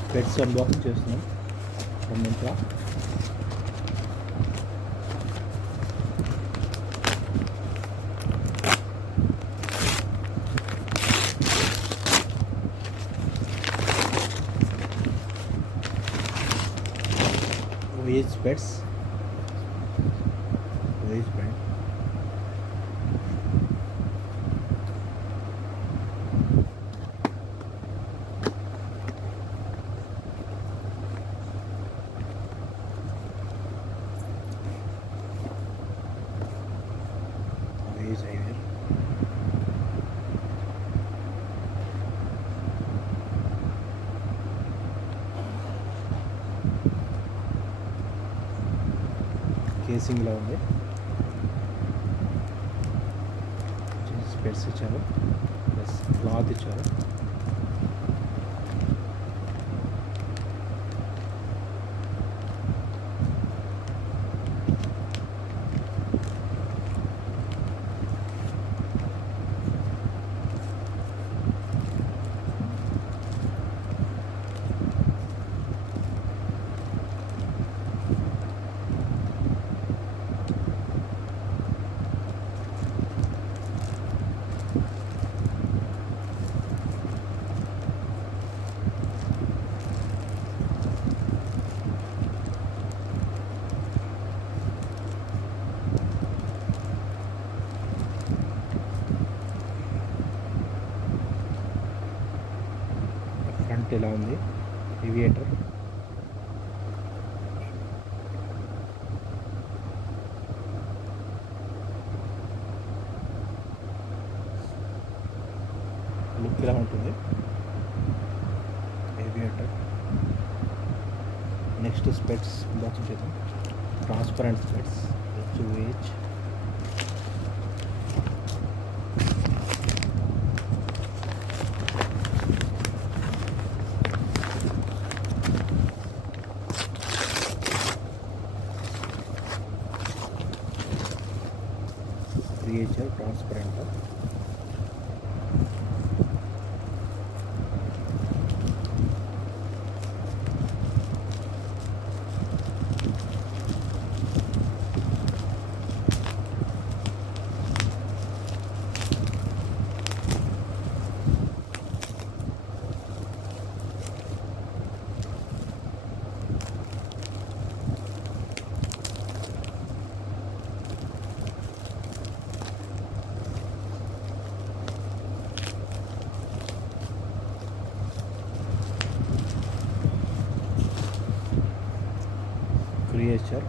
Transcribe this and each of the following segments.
స్పెట్స్ unboxing చేస్తున్నాం from Myntra. Waze specs, Waze brand. Waze Eyewear. Casing లా ఉంది. స్పెట్స్ ఇచ్చారు, ప్లస్ క్లాత్ ఇచ్చారు. ఫ్రంట్ ఇలా ఉంది, ఏవియేటర్. లుక్ ఇలా ఉంటుంది ఏవియేటర్. నెక్స్ట్ స్పెట్స్ బాక్సింగ్ చేద్దాం. Transparent specs Waze. Creature transparent. Creature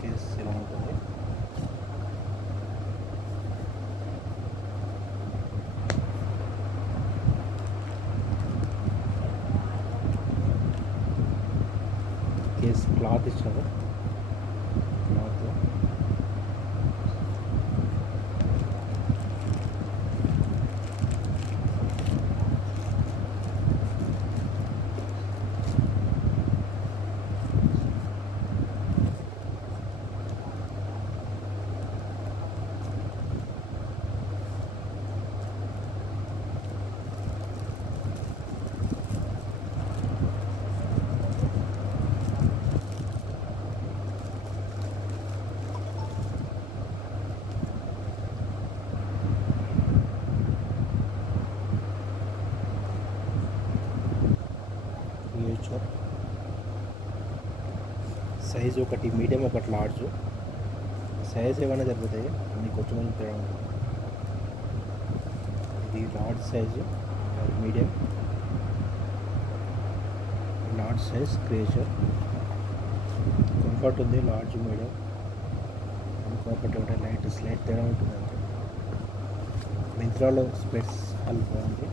case ఇలా ఉంటుంది. కేస్ క్లాత్ ఇచ్చారు. సైజ్ ఒకటి మీడియం, ఒకటి లార్జ్. సైజ్ ఏమైనా సరిపోతాయి, అన్ని కొంచెం కొంచెం తేడా ఉంటుంది. ఇది large size, medium. Large size creature. Comfort ఉంది, లార్జ్ మీడియం. కంఫర్ట్ ఒకటి లైట్ స్లైట్ తేడా ఉంటుంది అంతే. మింత్రాలో స్పెట్స్ అల్ప ఉంది.